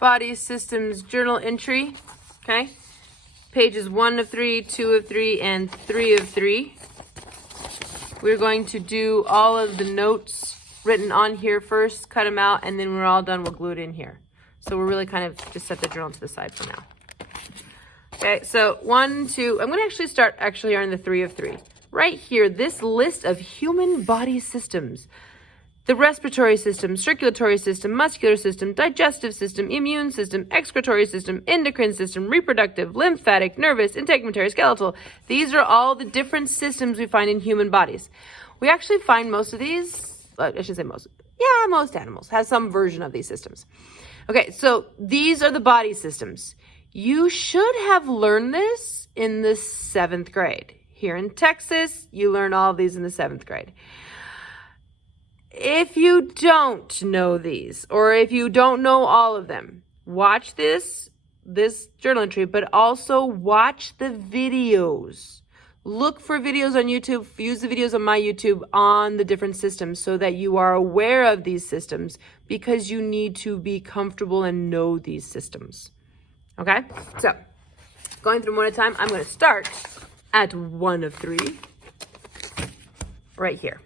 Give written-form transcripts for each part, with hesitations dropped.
Body Systems Journal Entry, okay? Pages 1 of 3, 2 of 3, and 3 of 3. We're going to do all of the notes written on here first, cut them out, and then when we're all done, we'll glue it in here. So we're really kind of just set the journal to the side for now. Okay, so 1, 2, I'm going to actually start here on the 3 of 3. Right here, this list of human body systems. The respiratory system, circulatory system, muscular system, digestive system, immune system, excretory system, endocrine system, reproductive, lymphatic, nervous, integumentary, skeletal. These are all the different systems we find in human bodies. We actually find most of these, I shouldn't say most, yeah, most animals have some version of these systems. Okay, so these are the body systems. You should have learned this in the 7th grade. Here in Texas, you learn all of these in the 7th grade. If you don't know these, or if you don't know all of them, watch this journal entry, but also watch the videos. Look for videos on YouTube, use the videos on my YouTube on the different systems so that you are aware of these systems, because you need to be comfortable and know these systems. Okay? So, going through them one at a time, I'm going to start at 1 of 3, right here.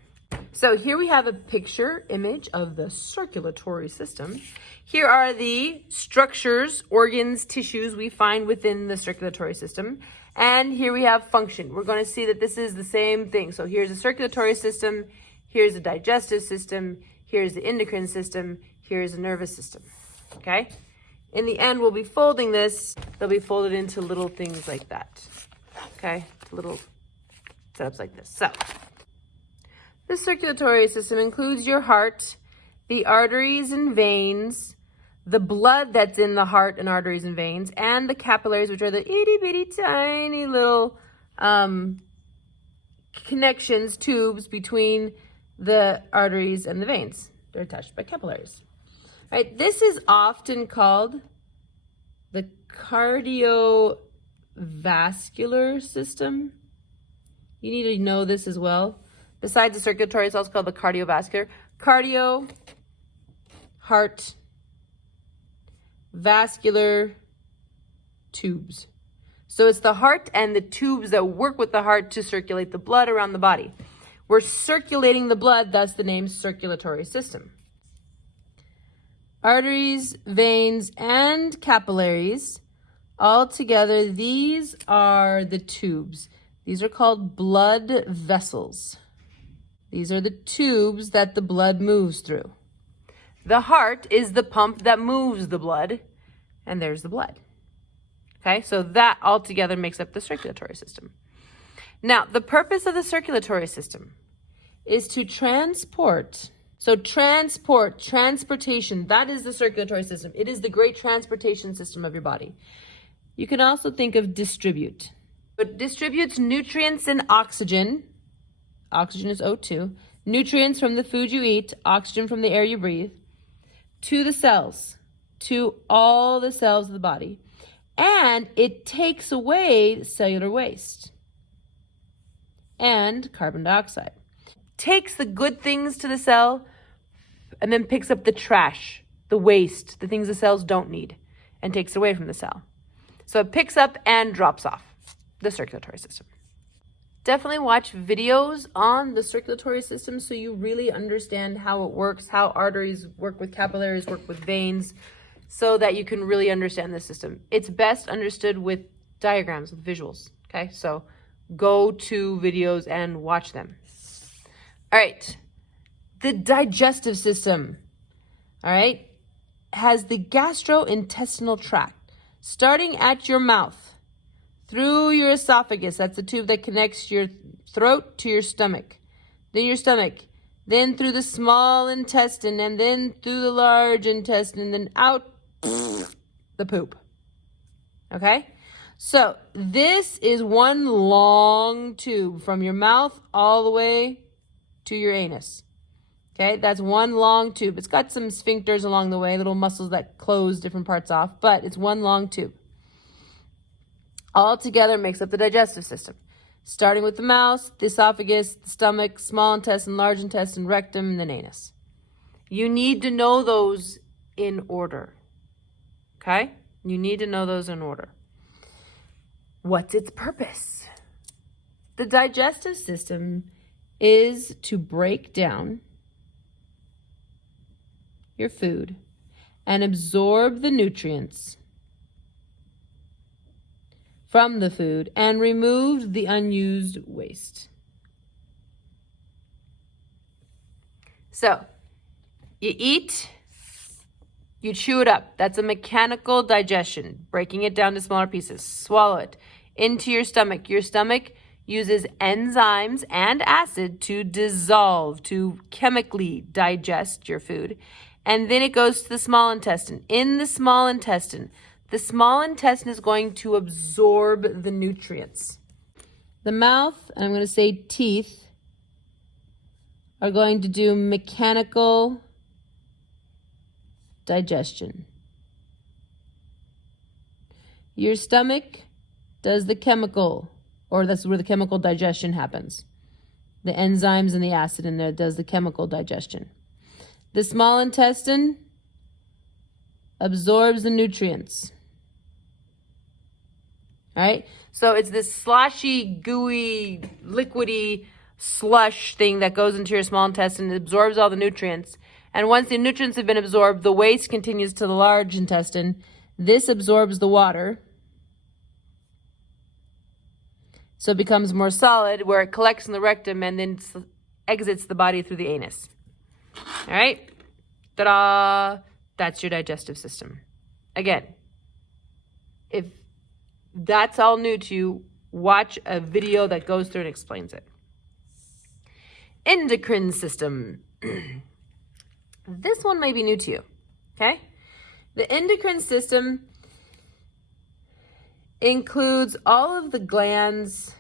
So here we have a picture image of the circulatory system. Here are the structures, organs, tissues we find within the circulatory system. And here we have function. We're going to see that this is the same thing. So here's the circulatory system, here's the digestive system, here's the endocrine system, here's the nervous system. Okay? In the end, we'll be folding this. They'll be folded into little things like that. Okay? Little setups like this. So, the circulatory system includes your heart, the arteries and veins, the blood that's in the heart and arteries and veins, and the capillaries, which are the itty bitty tiny little connections, tubes between the arteries and the veins. They're attached by capillaries. All right, this is often called the cardiovascular system. You need to know this as well. Besides the circulatory, it's also called the cardiovascular. Cardio, heart, vascular, tubes. So it's the heart and the tubes that work with the heart to circulate the blood around the body. We're circulating the blood, thus the name circulatory system. Arteries, veins, and capillaries. All together, these are the tubes. These are called blood vessels. These are the tubes that the blood moves through. The heart is the pump that moves the blood, and there's the blood. Okay, so that all together makes up the circulatory system. Now, the purpose of the circulatory system is to transport. So transportation, that is the circulatory system. It is the great transportation system of your body. You can also think of distribute. It distributes nutrients and oxygen. Oxygen is O2. Nutrients from the food you eat, oxygen from the air you breathe, to the cells, to all the cells of the body. And it takes away cellular waste and carbon dioxide. Takes the good things to the cell and then picks up the trash, the waste, the things the cells don't need, and takes it away from the cell. So it picks up and drops off the circulatory system. Definitely watch videos on the circulatory system so you really understand how it works, how arteries work with capillaries, work with veins, so that you can really understand the system. It's best understood with diagrams, with visuals, okay? So go to videos and watch them. All right, the digestive system, all right, has the gastrointestinal tract, starting at your mouth, through your esophagus, that's the tube that connects your throat to your stomach, then your stomach, then through the small intestine, and then through the large intestine, and then out the poop. Okay? So this is one long tube from your mouth all the way to your anus. Okay? That's one long tube. It's got some sphincters along the way, little muscles that close different parts off, but it's one long tube. All together makes up the digestive system, starting with the mouth, the esophagus, the stomach, small intestine, large intestine, rectum, and then anus. You need to know those in order. Okay? You need to know those in order. What's its purpose? The digestive system is to break down your food and absorb the nutrients from the food and remove the unused waste. So, you eat, you chew it up. That's a mechanical digestion, breaking it down to smaller pieces. Swallow it into your stomach. Your stomach uses enzymes and acid to dissolve, to chemically digest your food. And then it goes to the small intestine. In the small intestine is going to absorb the nutrients. The mouth, and I'm going to say teeth, are going to do mechanical digestion. Your stomach does the chemical, or that's where the chemical digestion happens. The enzymes and the acid in there does the chemical digestion. The small intestine absorbs the nutrients. All right? So it's this sloshy, gooey, liquidy slush thing that goes into your small intestine. It absorbs all the nutrients. And once the nutrients have been absorbed, the waste continues to the large intestine. This absorbs the water. So it becomes more solid, where it collects in the rectum and then exits the body through the anus. All right? Ta-da! That's your digestive system. Again, if that's all new to you, watch a video that goes through and explains it. Endocrine system. This one may be new to you, okay? The endocrine system includes all of the glands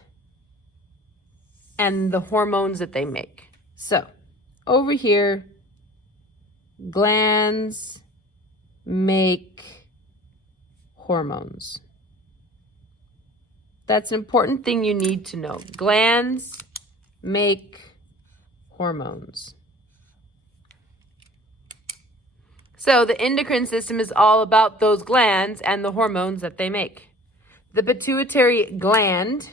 and the hormones that they make. So, over here, glands make hormones. That's an important thing you need to know. Glands make hormones. So the endocrine system is all about those glands and the hormones that they make. The pituitary gland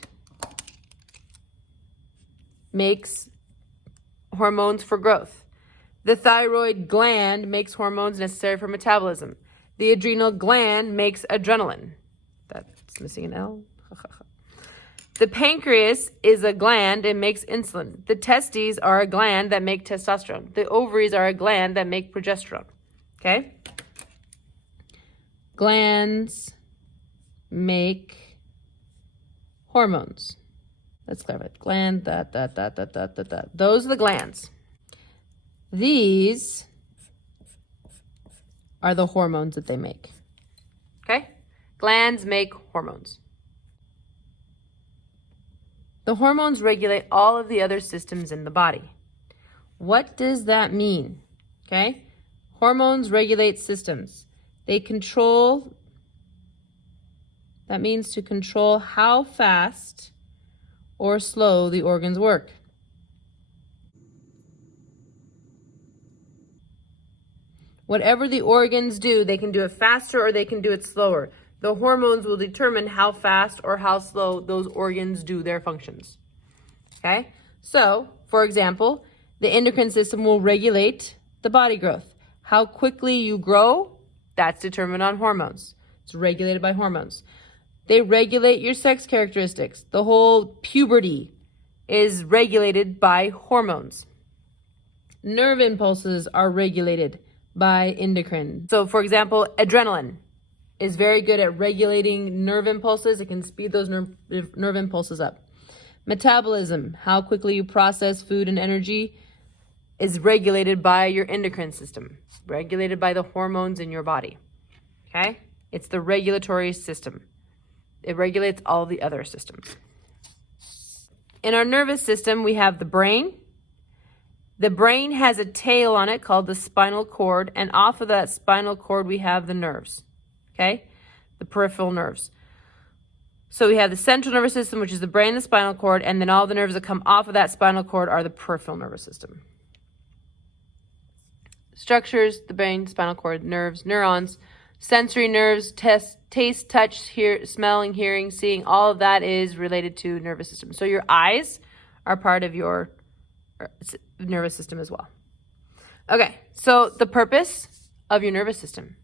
makes hormones for growth. The thyroid gland makes hormones necessary for metabolism. The adrenal gland makes adrenaline. That's missing an L. The pancreas is a gland and makes insulin. The testes are a gland that make testosterone. The ovaries are a gland that make progesterone. Okay? Glands make hormones. Let's clarify. Gland, Those are the glands. These are the hormones that they make. Okay? Glands make hormones. The hormones regulate all of the other systems in the body. What does that mean? Okay? Hormones regulate systems. They control, that means to control how fast or slow the organs work. Whatever the organs do, they can do it faster or they can do it slower. The hormones will determine how fast or how slow those organs do their functions. Okay? So, for example, the endocrine system will regulate the body growth. How quickly you grow, that's determined on hormones. It's regulated by hormones. They regulate your sex characteristics. The whole puberty is regulated by hormones. Nerve impulses are regulated by endocrine. So, for example, adrenaline is very good at regulating nerve impulses. It can speed those nerve impulses up. Metabolism, how quickly you process food and energy, is regulated by your endocrine system, regulated by the hormones in your body. Okay? It's the regulatory system. It regulates all the other systems. In our nervous system, we have the brain. The brain has a tail on it called the spinal cord, and off of that spinal cord, we have the nerves. Okay? The peripheral nerves. So we have the central nervous system, which is the brain, the spinal cord, and then all the nerves that come off of that spinal cord are the peripheral nervous system. Structures, the brain, spinal cord, nerves, neurons, sensory nerves, taste, touch, smelling, hearing, seeing, all of that is related to nervous system. So your eyes are part of your nervous system as well. Okay, so the purpose of your nervous system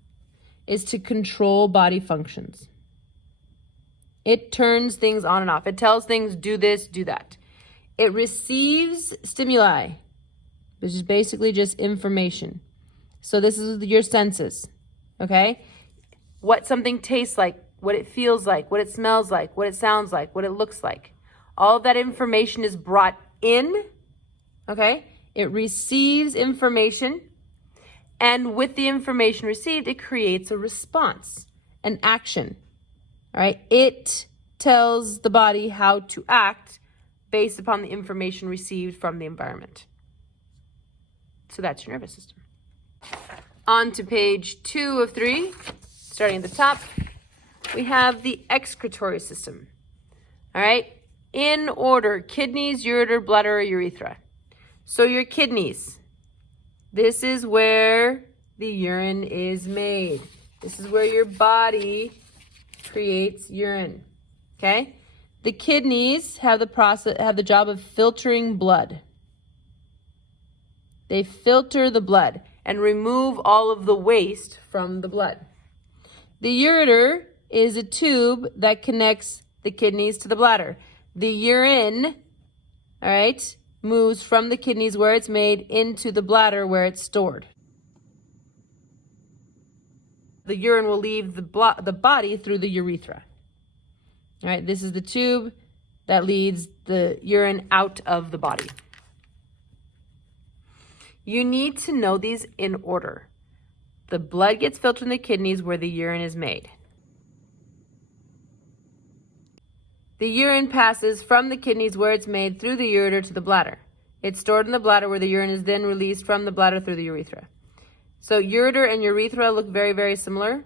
is to control body functions. It turns things on and off. It tells things, do this, do that. It receives stimuli, which is basically just information. So this is your senses, okay? What something tastes like, what it feels like, what it smells like, what it sounds like, what it looks like. All of that information is brought in, okay? It receives information, and with the information received, it creates a response, an action, all right? It tells the body how to act based upon the information received from the environment. So that's your nervous system. On to page 2 of 3, starting at the top, we have the excretory system. All right, in order: kidneys, ureter, bladder, urethra. So your kidneys, this is where the urine is made. This is where your body creates urine. Okay? The kidneys have the job of filtering blood. They filter the blood and remove all of the waste from the blood. The ureter is a tube that connects the kidneys to the bladder. The urine, all right, moves from the kidneys where it's made into the bladder where it's stored. The urine will leave the body through the urethra. All right, this is the tube that leads the urine out of the body. You need to know these in order. The blood gets filtered in the kidneys where the urine is made. The urine passes from the kidneys where it's made through the ureter to the bladder. It's stored in the bladder where the urine is then released from the bladder through the urethra. So ureter and urethra look very, very similar.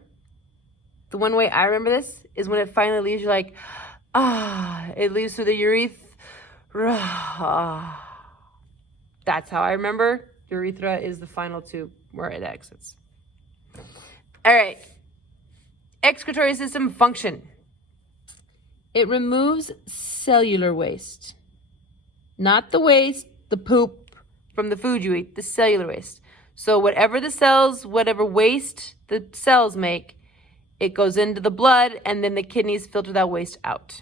The one way I remember this is when it finally leaves, you're like, it leaves through the urethra. That's how I remember. Urethra is the final tube where it exits. All right. Excretory system function. It removes cellular waste. Not the waste, the poop from the food you eat, the cellular waste. So whatever the cells, whatever waste the cells make, it goes into the blood, and then the kidneys filter that waste out.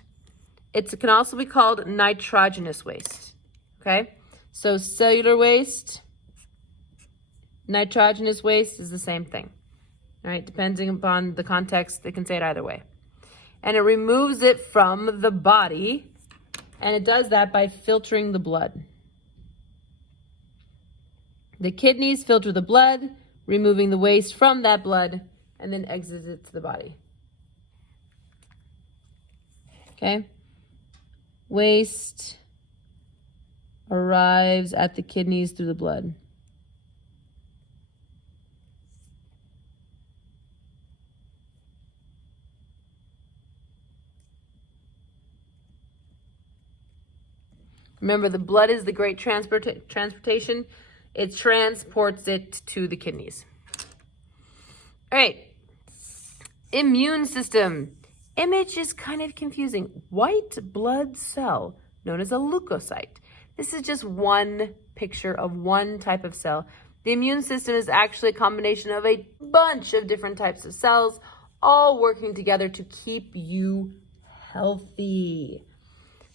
It can also be called nitrogenous waste, okay? So cellular waste, nitrogenous waste is the same thing, all right? Depending upon the context, they can say it either way. And it removes it from the body, and it does that by filtering the blood. The kidneys filter the blood, removing the waste from that blood, and then exits it to the body. Okay? Waste arrives at the kidneys through the blood. Remember, the blood is the great transportation. It transports it to the kidneys. All right. Immune system. Image is kind of confusing. White blood cell, known as a leukocyte. This is just one picture of one type of cell. The immune system is actually a combination of a bunch of different types of cells, all working together to keep you healthy.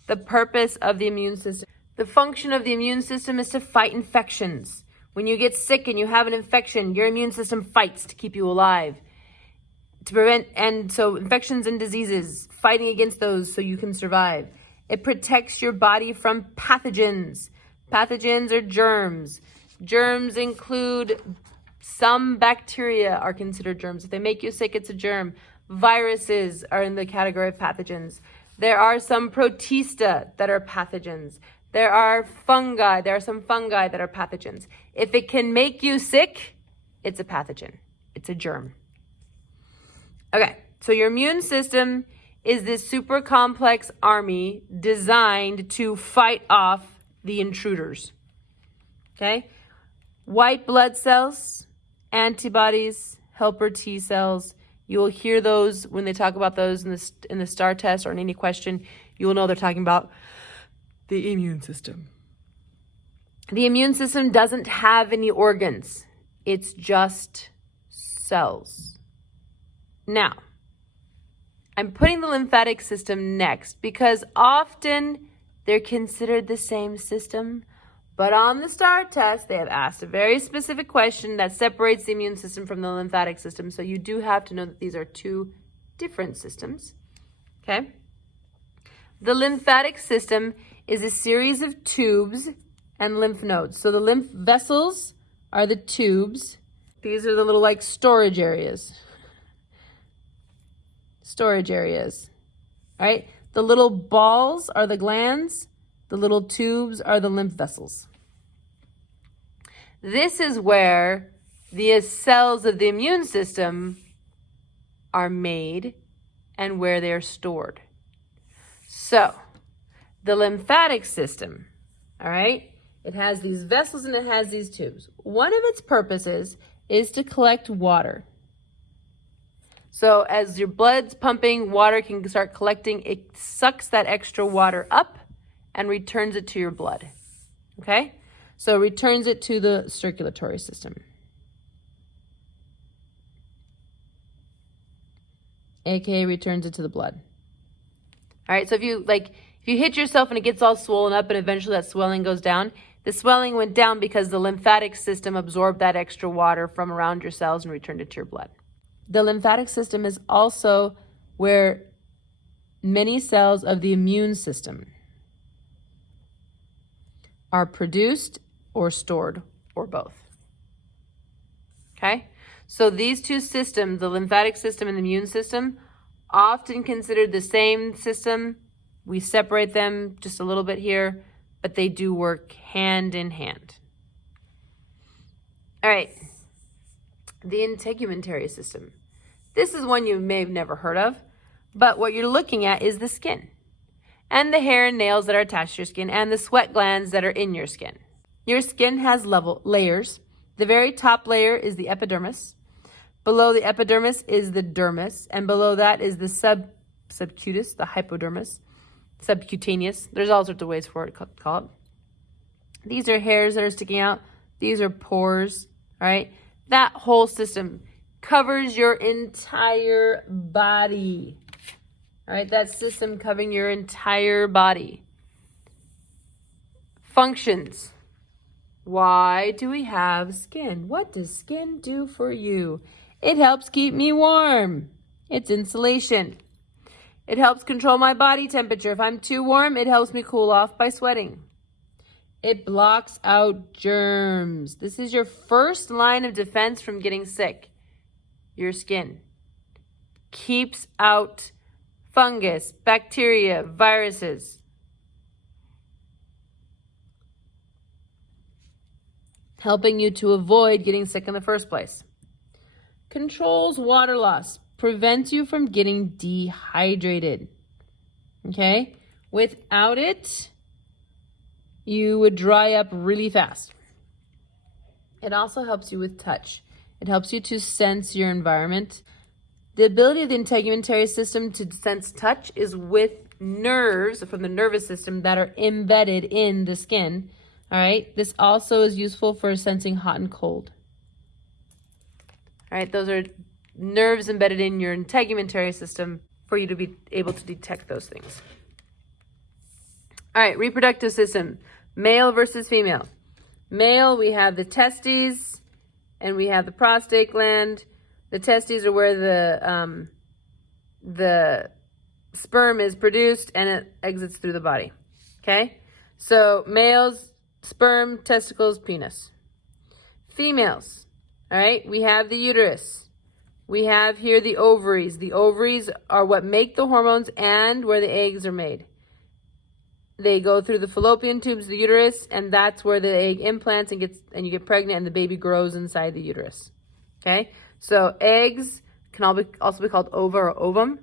The purpose of the immune system. The function of the immune system is to fight infections. When you get sick and you have an infection, your immune system fights to keep you alive. To prevent, and so infections and diseases, fighting against those so you can survive. It protects your body from pathogens. Pathogens are germs. Germs include some bacteria are considered germs. If they make you sick, it's a germ. Viruses are in the category of pathogens. There are some protista that are pathogens. There are fungi. There are some fungi that are pathogens. If it can make you sick, it's a pathogen. It's a germ. Okay, so your immune system is this super complex army designed to fight off the intruders. Okay? White blood cells, antibodies, helper T cells, You will hear those when they talk about those in the STAR test or in any question. You will know they're talking about the immune system. The immune system doesn't have any organs. It's just cells. Now, I'm putting the lymphatic system next because often they're considered the same system. But on the STAR test, they have asked a very specific question that separates the immune system from the lymphatic system. So you do have to know that these are two different systems. Okay? The lymphatic system is a series of tubes and lymph nodes. So the lymph vessels are the tubes. These are the little like storage areas. Storage areas. All right? The little balls are the glands. The little tubes are the lymph vessels. This is where the cells of the immune system are made and where they are stored. So, the lymphatic system, all right, it has these vessels and it has these tubes. One of its purposes is to collect water. So as your blood's pumping, water can start collecting. It sucks that extra water up and returns it to your blood. Okay? So it returns it to the circulatory system. AKA returns it to the blood. All right, so if you hit yourself and it gets all swollen up and eventually that swelling goes down, the swelling went down because the lymphatic system absorbed that extra water from around your cells and returned it to your blood. The lymphatic system is also where many cells of the immune system are produced or stored, or both. Okay? So these two systems, the lymphatic system and the immune system, often considered the same system. We separate them just a little bit here, but they do work hand in hand. All right. The integumentary system. This is one you may have never heard of, but what you're looking at is the skin and the hair and nails that are attached to your skin and the sweat glands that are in your skin. Your skin has layers. The very top layer is the epidermis. Below the epidermis is the dermis, and below that is the subcutis, the hypodermis, subcutaneous. There's all sorts of ways for it to call it. These are hairs that are sticking out. These are pores, all right? That whole system covers your entire body. All right, that system covering your entire body. Functions. Why do we have skin? What does skin do for you? It helps keep me warm. It's insulation. It helps control my body temperature. If I'm too warm, it helps me cool off by sweating. It blocks out germs. This is your first line of defense from getting sick. Your skin keeps out fungus, bacteria, viruses. Helping you to avoid getting sick in the first place. Controls water loss, prevents you from getting dehydrated. Okay? Without it, you would dry up really fast. It also helps you with touch. It helps you to sense your environment. The ability of the integumentary system to sense touch is with nerves from the nervous system that are embedded in the skin. All right, this also is useful for sensing hot and cold. All right, those are nerves embedded in your integumentary system for you to be able to detect those things. All right, reproductive system, male versus female. Male, we have the testes and we have the prostate gland. The testes are where the sperm is produced and it exits through the body. Okay, so males, sperm, testicles, penis. Females, all right, we have the uterus. We have here the ovaries. The ovaries are what make the hormones and where the eggs are made. They go through the fallopian tubes, the uterus, and that's where the egg implants and you get pregnant and the baby grows inside the uterus. Okay, so eggs can also be called ova or ovum.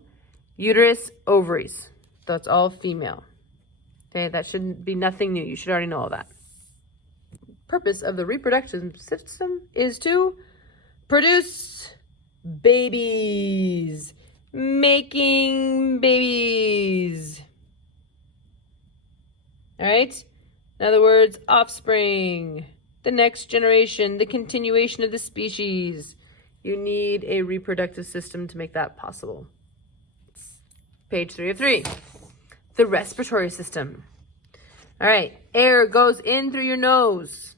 Uterus, ovaries. So it's all female. Okay, that shouldn't be nothing new. You should already know all that. Purpose of the reproductive system is to produce babies. Making babies. All right? In other words, offspring. The next generation, the continuation of the species. You need a reproductive system to make that possible. Page 3 of 3. The respiratory system. All right, air goes in through your nose,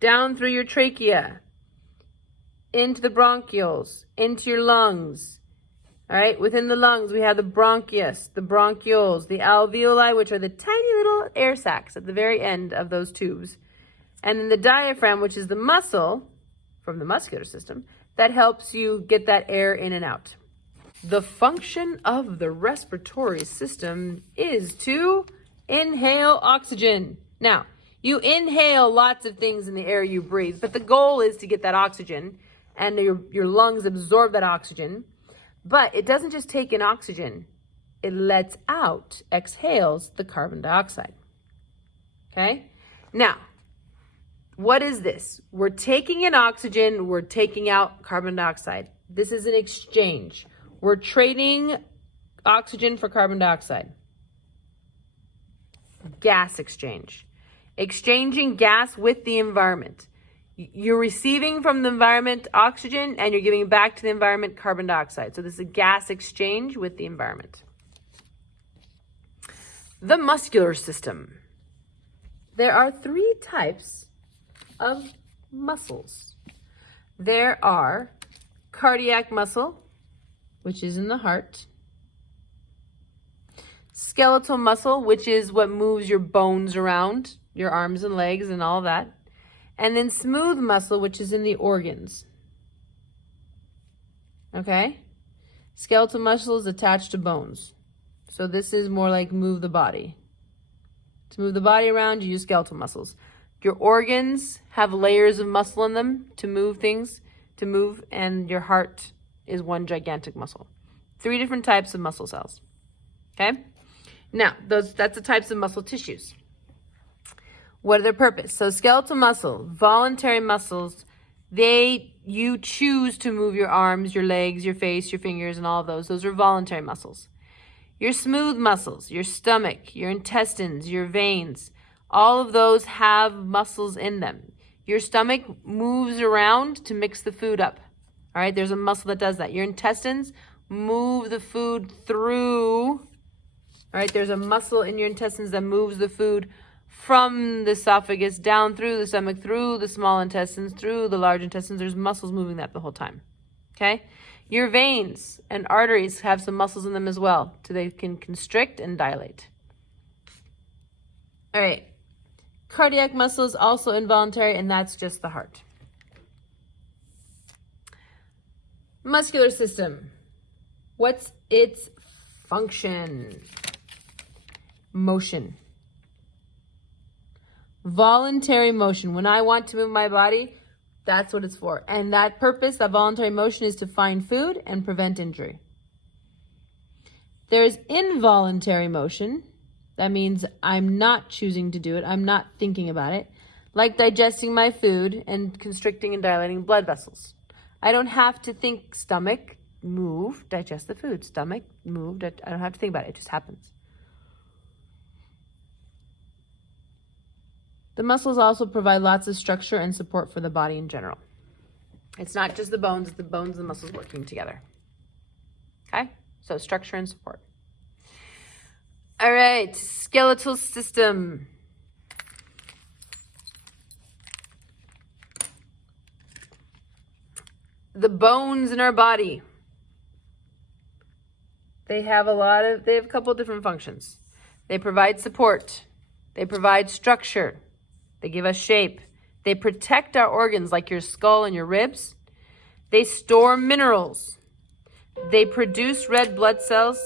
down through your trachea, into the bronchioles, into your lungs. All right, within the lungs, we have the bronchus, the bronchioles, the alveoli, which are the tiny little air sacs at the very end of those tubes. And then the diaphragm, which is the muscle from the muscular system that helps you get that air in and out. The function of the respiratory system is to inhale oxygen. Now, you inhale lots of things in the air you breathe, but the goal is to get that oxygen, and your lungs absorb that oxygen. But it doesn't just take in oxygen. It lets out, exhales the carbon dioxide. Okay? Now, what is this? We're taking in oxygen, we're taking out carbon dioxide. This is an exchange. We're trading oxygen for carbon dioxide. Gas exchange. Exchanging gas with the environment. You're receiving from the environment oxygen and you're giving back to the environment carbon dioxide. So this is a gas exchange with the environment. The muscular system. There are 3 types of muscles. There are cardiac muscle, which is in the heart. Skeletal muscle, which is what moves your bones around, your arms and legs and all that. And then smooth muscle, which is in the organs. Okay? Skeletal muscle is attached to bones. So this is more like move the body. To move the body around, you use skeletal muscles. Your organs have layers of muscle in them to move things, and your heart is one gigantic muscle. 3 different types of muscle cells. Okay? Now, that's the types of muscle tissues. What are their purpose? So skeletal muscle, voluntary muscles, you choose to move your arms, your legs, your face, your fingers, and all of those. Those are voluntary muscles. Your smooth muscles, your stomach, your intestines, your veins, all of those have muscles in them. Your stomach moves around to mix the food up. All right, there's a muscle that does that. Your intestines move the food through. All right, there's a muscle in your intestines that moves the food from the esophagus down through the stomach, through the small intestines, through the large intestines. There's muscles moving that the whole time. Okay? Your veins and arteries have some muscles in them as well, so they can constrict and dilate. All right. Cardiac muscle is also involuntary, and that's just the heart. Muscular system. What's its function? Motion. Voluntary motion. When I want to move my body, that's what it's for. And that purpose, that voluntary motion, is to find food and prevent injury. There's involuntary motion. That means I'm not choosing to do it. I'm not thinking about it. Like digesting my food and constricting and dilating blood vessels. I don't have to think stomach, move, digest the food. Stomach, move, I don't have to think about it. It just happens. The muscles also provide lots of structure and support for the body in general. It's not just the bones and the muscles working together. Okay? So structure and support. All right, skeletal system. The bones in our body. They have a couple of different functions. They provide support. They provide structure. They give us shape. They protect our organs like your skull and your ribs. They store minerals. They produce red blood cells.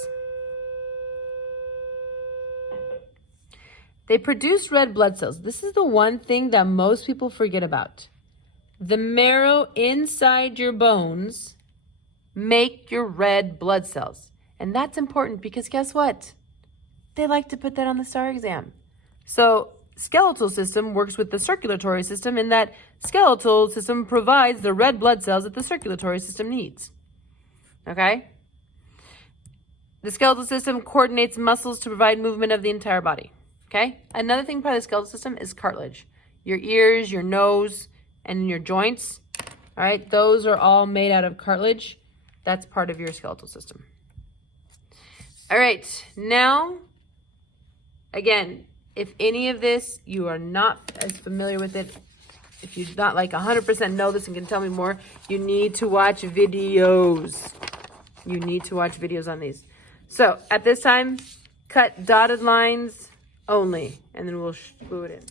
They produce red blood cells. This is the one thing that most people forget about. The marrow inside your bones make your red blood cells. And that's important because guess what? They like to put that on the STAR exam. So skeletal system works with the circulatory system in that skeletal system provides the red blood cells that the circulatory system needs. Okay? The skeletal system coordinates muscles to provide movement of the entire body. Okay? Another thing part of the skeletal system is cartilage. Your ears, your nose, and your joints. All right? Those are all made out of cartilage. That's part of your skeletal system. All right. Now, again, if any of this, you are not as familiar with it, if you're not like 100% know this and can tell me more, you need to watch videos. You need to watch videos on these. So at this time, cut dotted lines only, and then we'll glue it in.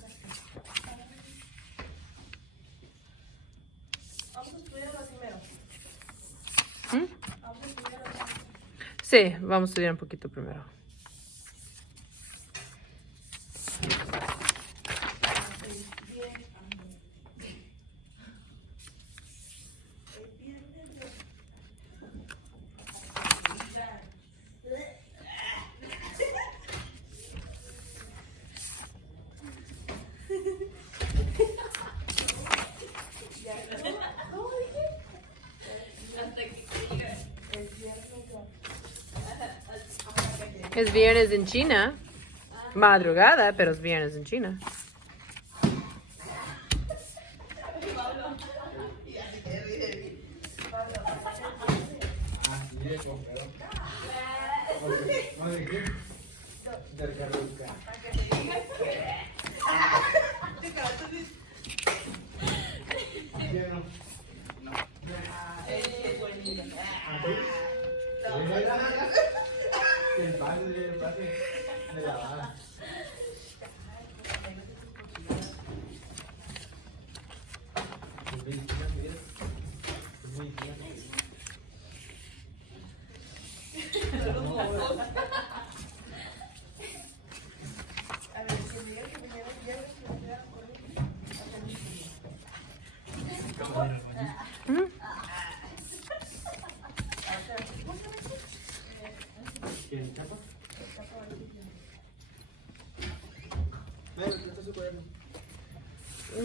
Sí, vamos a estudiar un poquito primero. Es viernes en China. Madrugada, pero es viernes en China.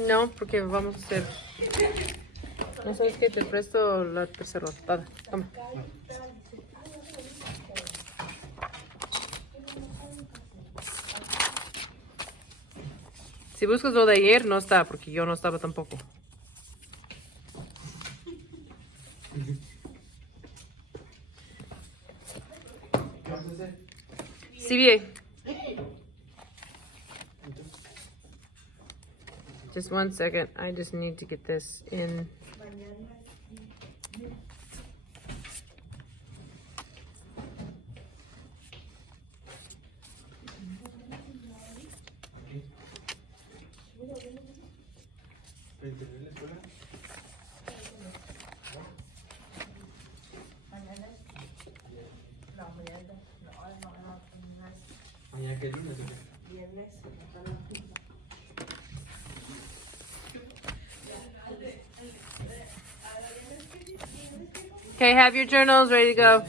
No, porque vamos a hacer... No sabes qué, te presto la tercera. Toma. Si buscas lo de ayer, no está, porque yo no estaba tampoco. Sí, bien. Just 1 second. I just need to get this in. Okay, have your journals ready to go.